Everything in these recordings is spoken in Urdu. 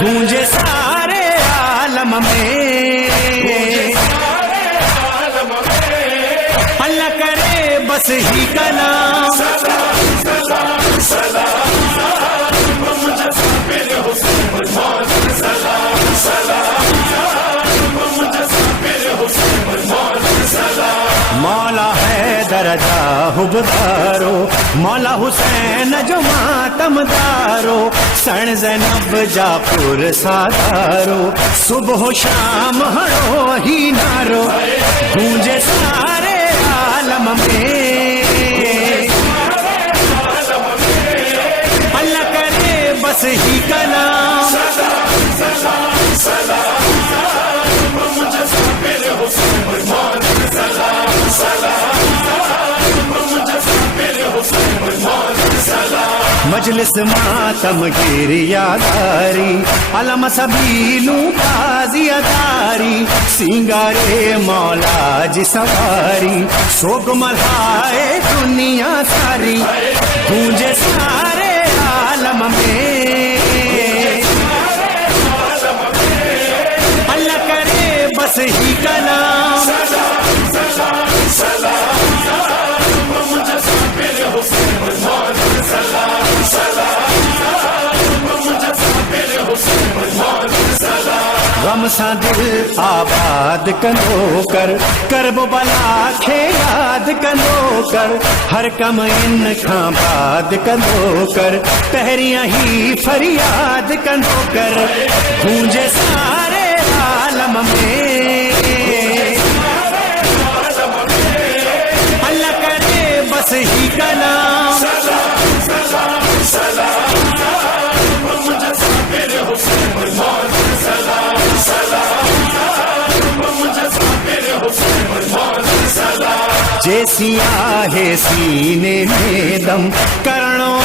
گونجے سارے عالم میں اللہ کرے بس ہی کا نام مولا ہے درجہ حبدارو مولا حسین جو ماتم دارو سن زینب جاپور سادارو صبح و شام ہڑو ہی نارو گونجے سارے عالم میں اللہ کرے بس ہی کا نام مجلس ماتم گریا داری علم سبیلوں تازیہ داری سنگارے مولا جی سواری سوگ ملائے دنیا ساری گونجے سارے عالم میں اللہ کرے بس ہی کا نام غم سا دل آباد کنو کر کرب بلا کھے یاد کنو کر ہر کم ان کھاں باد کنو کر پہریاں ہی فریاد کنو کر گونجے سارے عالم میں اللہ کرے بس ہی کا نام جیسی آہے سینے میں دم کرنو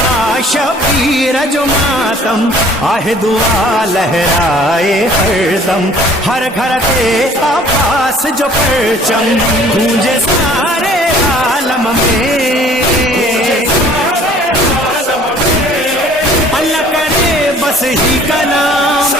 شبیر جو ماتم آہ دعا لہرائے ہر دم ہر گھر تے آباس جو پرچم گونجے سارے عالم میں اللہ کرے بس ہی کا نام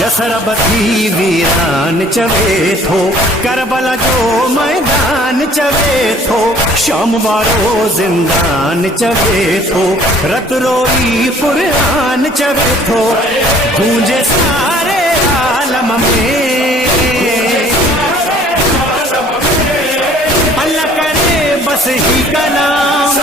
یسرب تھی ویران چوے تھو کربلا جو میدان چوے تھو شام وارو زندان چوے تھو رت روئی قرآن چوے تھو گونجے سارے عالم میں اللہ کرے بس ہی کا نام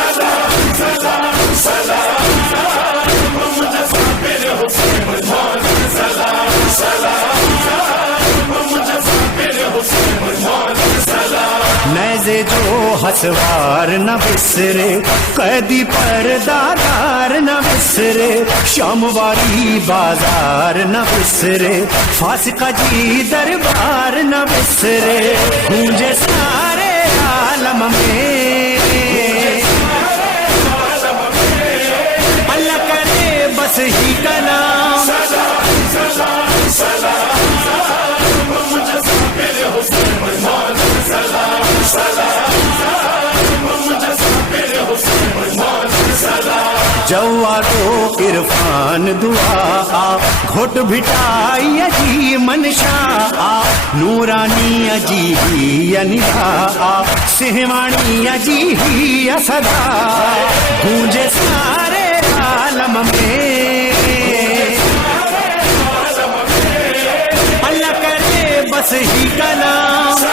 نیزے جو ہسوار نہ بسرے قیدی پر دادار نہ بسرے شام واری بازار نہ بسرے فاسقہ جی دربار نہ بسرے گونجے سارے عالم میں اللہ کرے بس ہی کا نام جوادو عرفان دعا گھٹ بھٹائی اجی منشا نورانی اجی ہی ندا سہوانی اجی ہی صدا گونجے سارے عالم میں اللہ کرے بس ہی کا نام